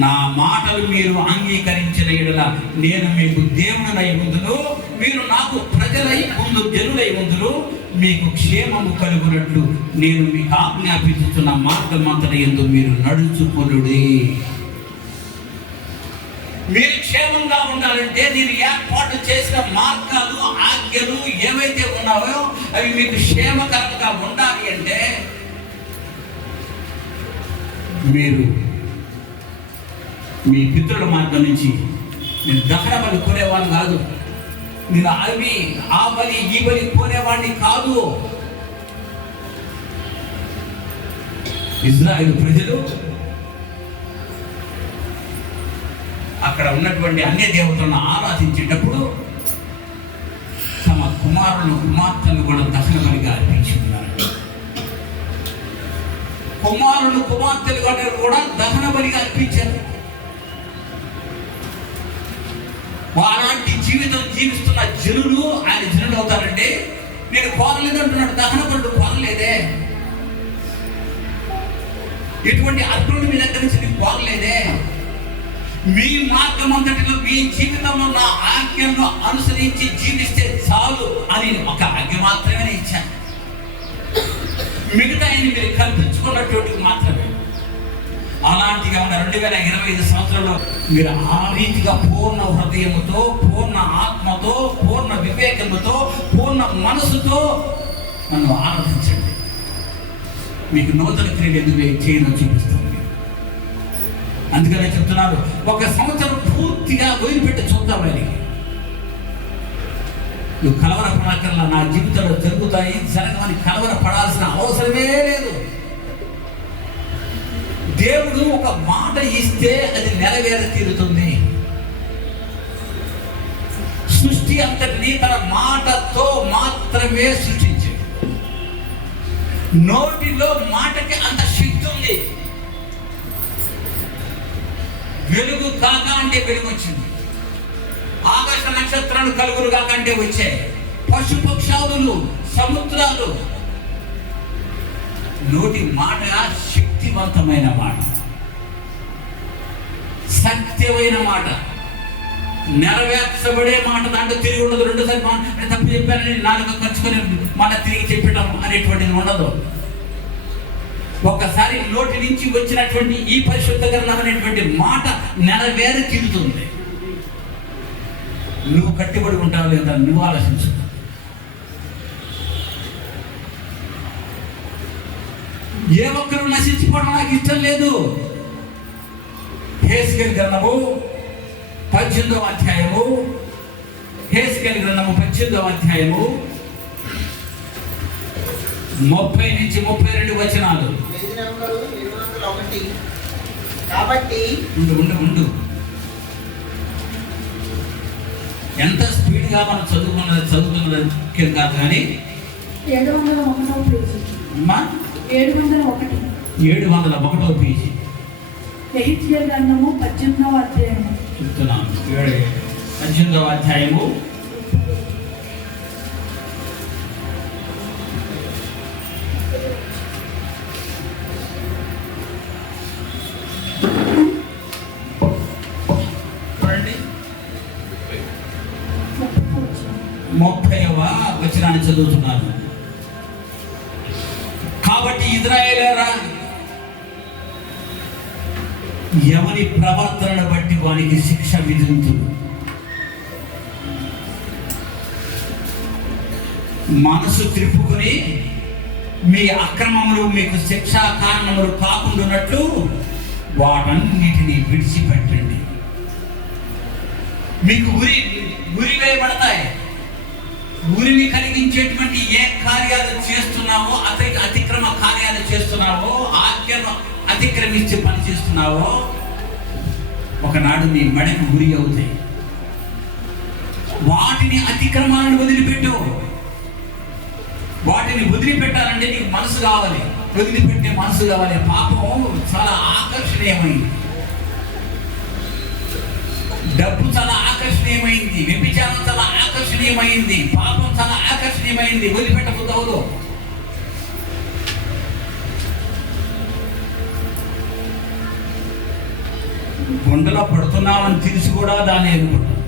నా మాటలు మీరు అంగీకరించిన యెడల నేను మీకు దేవుడనై ఉందును, మీరు నాకు ప్రజలై ఉందు జనులై ఉందురు, మీకు క్షేమము కలుగునట్లు నేను మీకు ఆజ్ఞాపించుతున్న మార్గమంతట యందు మీరు నడుచుకొనుడి. మీరు క్షేమంగా ఉండాలంటే నేను ఏర్పాటు చేసిన మార్గాలు ఆజ్ఞలు ఏవైతే ఉన్నాయో అవి మీకు క్షేమకరంగా ఉండాలి అంటే మీరు మీ పితరుల మార్గం నుంచి నేను దహన బలి కోరేవాడిని కాదు, నేను అవి ఆ బలి ఈ బలి కోరేవాడిని కాదు. ఇజ్రాయేలు ప్రజలు అక్కడ ఉన్నటువంటి అన్య దేవతలను ఆరాధించేటప్పుడు తమ కుమారులు కుమార్తెలు కూడా దహన బలిగా అర్పించుకున్నారు. కుమారులు కుమార్తెలు కూడా దహన బలిగా అర్పించారు. అలాంటి జీవితం జీవిస్తున్న జనులు ఆయన జనులు అవుతారంటే నేను కోరలేదు అంటున్నాడు. దహన బలుడు కోరలేదే, ఎటువంటి అర్పణలు మీ దగ్గర నుంచి నేను కోరలేదే. మీ మార్గం అంతటిలో మీ జీవితంలో నా ఆజ్ఞను అనుసరించి జీవిస్తే చాలు అని ఒక ఆజ్ఞ మాత్రమే ఇచ్చాను. మిగతా మీరు కల్పించుకున్నటువంటి మాత్రమే. అలాంటిగా ఉన్న 2025 సంవత్సరంలో మీరు ఆ రీతిగా పూర్ణ హృదయముతో, పూర్ణ ఆత్మతో, పూర్ణ వివేకముతో, పూర్ణ మనసుతో నన్ను ఆరాధించండి. మీకు నూతన క్రియలు ఎందుకు చేయను చూపిస్తుంది. అందుకనే చెప్తున్నారు, ఒక సంవత్సరం పూర్తిగా వదిలిపెట్టి చూద్దాం. ఆయనకి నువ్వు కలవరపడకల్లా నా జీవితంలో జరుగుతాయి, జరగమని కలవరపడాల్సిన అవసరమే లేదు. దేవుడు ఒక మాట ఇస్తే అది నెరవేర తీరుతుంది. సృష్టి అంతటినీ తన మాటతో మాత్రమే సృష్టించాడు. నోటిలో మాటకి అంత శక్తి ఉంది. వెలుగు కాక అంటే వెలుగు వచ్చింది, ఆకాశ నక్షత్రాలు కలుగురు కాక అంటే వచ్చాయి, పశుపక్షాదులు, సముద్రాలు. నోటి మాట శక్తివంతమైన మాట, సత్యమైన మాట, నెరవేర్చబడే మాట. దాంట్లో తిరిగి ఉండదు. రెండోసారి నేను తప్పు చెప్పానని నాలుగు ఖర్చుకొని మళ్ళీ తిరిగి చెప్పడం అనేటువంటిది ఉండదు. ఒక్కసారి నోటి నుంచి వచ్చినటువంటి ఈ పరిశుద్ధ గ్రంథం అనేటువంటి మాట నెరవేర తీరుతుంది. నువ్వు కట్టుబడి ఉంటావు లేదా నువ్వు ఆలోచించు. ఏ ఒక్కరు నశించిపోవడం నాకు ఇష్టం లేదు. హెస్కేలు గ్రంథము 18వ అధ్యాయము, హెస్కేలు గ్రంథము 18వ అధ్యాయము 30 నుంచి 32 వచనాలు. కాబట్టి ఉండు ఎంత స్పీడ్గా మనం చదువుకున్నది కాదు కానీ 701వ పేజీ, 701వ పేజీ యెహెజ్కేలు గ్రంథము 18వ అధ్యాయము చెప్తున్నాను. 18వ అధ్యాయము 30వ వచనాన్ని చదువుతున్నాను. కాబట్టి ఇశ్రాయేలురా, ఎవని ప్రవర్తనను బట్టి వానికి శిక్ష విధింతుడు. మనసు త్రిప్పుకొని మీ అక్రమములు మీకు శిక్షా కారణములు కాకుండాన్నట్లు వాటన్నిటినీ విడిచిపెట్టండి. మీకు ఉరి వేయబడతాయి. ఉరిని కలిగించేటువంటి ఏ కార్యాలు చేస్తున్నావో, అతిక్రమ కార్యాలు చేస్తున్నావో, ఆజ్ఞను అతిక్రమించి పని చేస్తున్నావో, ఒకనాడు నీ మెడకు ఉరి అవుతాయి. వాటిని అతిక్రమాలను వదిలిపెట్టు. వాటిని వదిలిపెట్టాలంటే నీకు మనసు కావాలి, వదిలిపెట్టే మనసు కావాలి. పాపం చాలా ఆకర్షణీయమైంది, డబ్బు చాలా ఆకర్షణీయమైంది, వ్యభిచారం చాలా ఆకర్షణీయమైంది, పాపం చాలా ఆకర్షణీయమైంది. వదిలిపెట్టబోతావు. గుండెలో పడుతున్నామని తెలిసి కూడా దాన్ని ఎదుర్కొంటాం.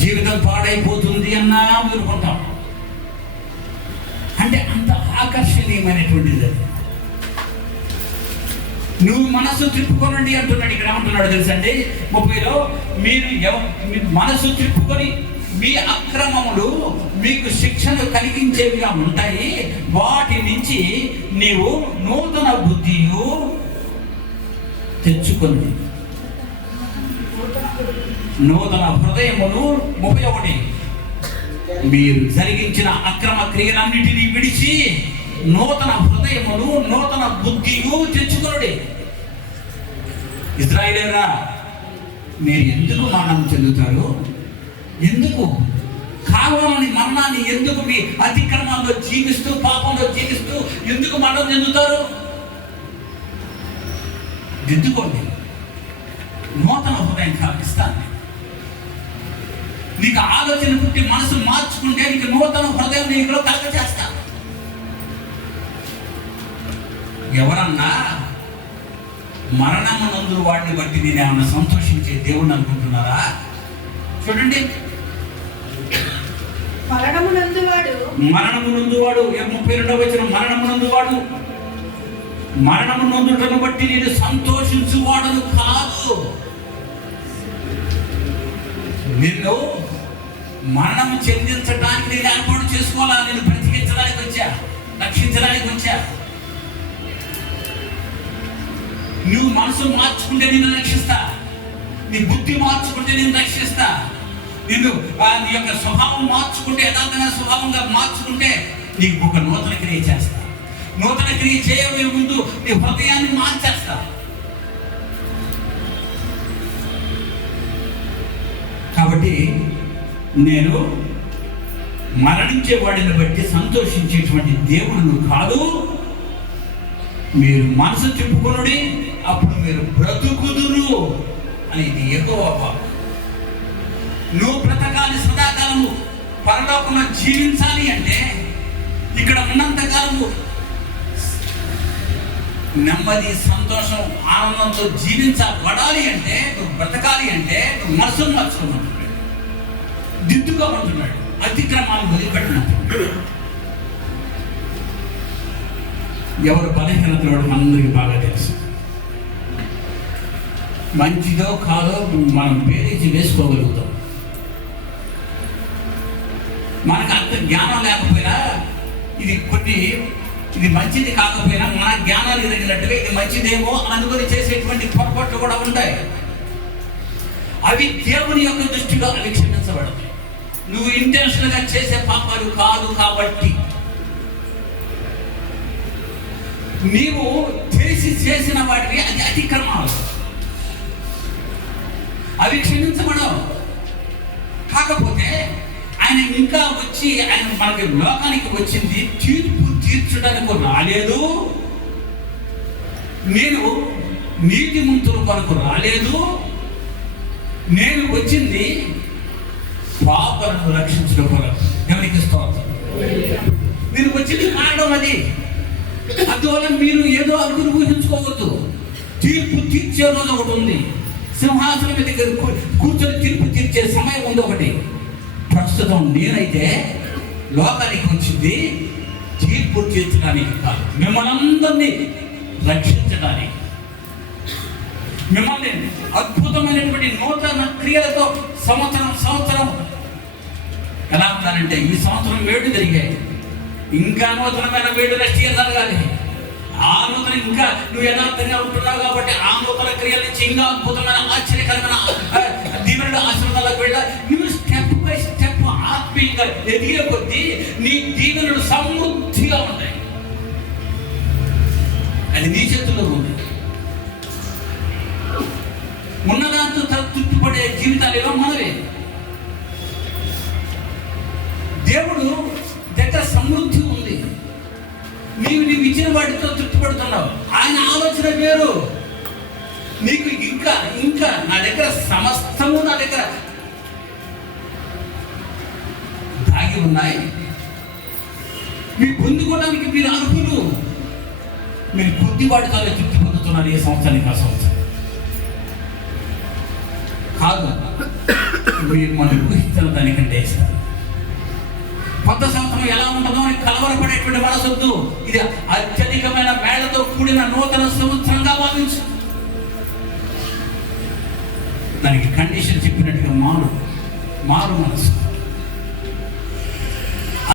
జీవితం పాడైపోతుంది అన్నా ఎదుర్కొంటాం. అంటే అంత ఆకర్షణీయమైనటువంటిది అది. నువ్వు మనసు తిప్పుకోనండి అంటున్నాడు. ఇక్కడ ఏమంటున్నాడు తెలుసండి 30లో, మీరు మనసు తిప్పుకొని మీ అక్రమములు మీకు శిక్షను కలిగించేవిగా ఉంటాయి, వాటి నుంచి నీవు నూతన బుద్ధియు తెచ్చుకొని నూతన హృదయమును. 31, మీరు జరిగించిన అక్రమ క్రియలన్నిటినీ విడిచి నూతన హృదయమును నూతన బుద్ధియు తెచ్చుకొనుడి. ఇశ్రాయేలీయులారా, మీరు ఎందుకు మరణం చెందుతారు? ఎందుకు కావాలని మరణాన్ని, ఎందుకు మీ అతిక్రమంలో జీవిస్తూ పాపంలో జీవిస్తూ ఎందుకు మరణం చెందుతారు? దిద్దుకోండి. నూతన హృదయం కావిస్తాను. నీకు ఆలోచన పుట్టి మనసు మార్చుకుంటే నీకు నూతన హృదయం నీకులో కలగ చేస్తాను. ఎవరన్నా మరణమునందు వాడిని బట్టి నేను ఏమన్నా సంతోషించే దేవుడిని అనుకుంటున్నారా? చూడండి, మరణమునందు వాడు 32వ వచనం, మరణమునందుటను బట్టి నేను సంతోషించువాడను కాదు. నిన్ను మరణం చెందించడానికి నేను ఏర్పాటు చేసుకోవాలా? నేను బ్రతికించడానికి వచ్చా, రక్షించడానికి వచ్చా. నువ్వు మనసు మార్చుకుంటే నేను రక్షిస్తా, నీ బుద్ధి మార్చుకుంటే నేను రక్షిస్తా. నిన్ను నీ యొక్క స్వభావం మార్చుకుంటే, యథార్థమైన స్వభావంగా మార్చుకుంటే నీకు ఒక నూతన క్రియ చేస్తా. నూతన క్రియ చేయబోయే ముందు నీ హృదయాన్ని మార్చేస్తా. కాబట్టి నేను మరణించే వాడిని బట్టి సంతోషించేటువంటి దేవుడు కాదు. మీరు మనసు తిప్పుకొనుడి, అప్పుడు మీరు బ్రతుకుదురు అనేది యెహోవా. నువ్వు బ్రతకాలి, సదాకాలము పరలోకంలో జీవించాలి అంటే, ఇక్కడ ఉన్నంతకాలము నెమ్మది, సంతోషం, ఆనందంతో జీవించబడాలి అంటే, నువ్వు బ్రతకాలి అంటే నువ్వు మనసును మార్చుకోమంటున్నాడు, దిద్దుకోమంటున్నాడు, అతిక్రమాలు వదిలిపెట్టినట్టు. ఎవరు బలహీనతలో అందరికీ బాగా తెలుసు. మంచిదో కాదో మనం బేరీజు వేసుకోగలుగుతాం. మనకు అంత జ్ఞానం లేకపోయినా, ఇది మంచిది కాకపోయినా మన జ్ఞానాన్ని ఎదిగినట్టుగా ఇది మంచిదేమో అని అనుకుని చేసేటువంటి పొరపాట్లు కూడా ఉంటాయి. అవి దేవుని యొక్క దృష్టిలో అవి క్షమించబడతాయి. నువ్వు ఇంటెన్షనల్గా చేసే పాపాలు కాదు కాబట్టి. నీవు తెలిసి చేసిన వాటివి అది అతిక్రమాలు, అవి క్షమించబడవు. కాకపోతే ఆయన ఇంకా వచ్చి, ఆయన మనకి లోకానికి వచ్చింది తీర్పు తీర్చడానికి రాలేదు. నేను నీతిమంతుల కొరకు రాలేదు, నేను వచ్చింది పాపలను రక్షించడం కొరకు. ఎవరికి స్తోత్రం. నేను వచ్చింది కారణం అది. అందువల్ల మీరు ఏదో అనుకుని ఊహించుకోవద్దు. తీర్పు తీర్చే రోజు ఒకటి ఉంది. సింహాసనం మీద కూర్చొని తీర్పు తీర్చే సమయం ఉంది ఒకటి. ప్రస్తుతం నేనైతే లోకానికి వచ్చింది తీర్పు తీర్చడానికి కాదు, మిమ్మల్ని అందరినీ రక్షించడానికి. మిమ్మల్ని అద్భుతమైనటువంటి నూతన క్రియలతో సంవత్సరం ఎలా ఉన్నానంటే, ఈ సంవత్సరం వేడు జరిగాయి, ఇంకా నూతనమైన వేడు నెక్స్ట్ ఇయర్ జరగాలి. ఆ నూతన ఇంకా నువ్వు యథార్థంగా ఉంటున్నావు కాబట్టి ఆ నూతన క్రియల నుంచి ఇంకా అద్భుతమైన ఆశ్చర్యకరమైన దీవెనలు ఆశీర్వాదాలకు వెళ్ళాలి. నువ్వు స్టెప్ బై స్టెప్ ఆత్మీయంగా ఎదిగే కొద్దీ నీ దీవెనలు సమృద్ధిగా ఉంటాయి. అది నీ చేతుల్లో ఉంది. ఉన్నదాంతో తృప్తిపడే జీవితాలు మనవే. దేవుడు దగ్గర సమృద్ధి ఉంది. నీవు ఇచ్చిన వాటితో తృప్తిపడుతున్నావు. ఆయన ఆలోచన వేరు. నీకు ఇంకా నా దగ్గర సమస్తము నా దగ్గర దాగి ఉన్నాయి. మీరు పొందుకోవడానికి మీరు అర్హులు. మీరు కొద్దివాటితో తృప్తి పొందుతున్నారు ఏ సంవత్సరానికి ఆ సంవత్సరం కాదు, మీరు మనం ఊహించిన దానికంటే ఇస్తారు. కొత్త సంవత్సరం ఎలా ఉంటుందో అని కలవరపడేటువంటి మనసొద్దు. ఇది అత్యధికమైన మేళతో కూడిన నూతన సంవత్సరంగా భావించు. దానికి కండిషన్ చెప్పినట్టుగా మారు మనసు.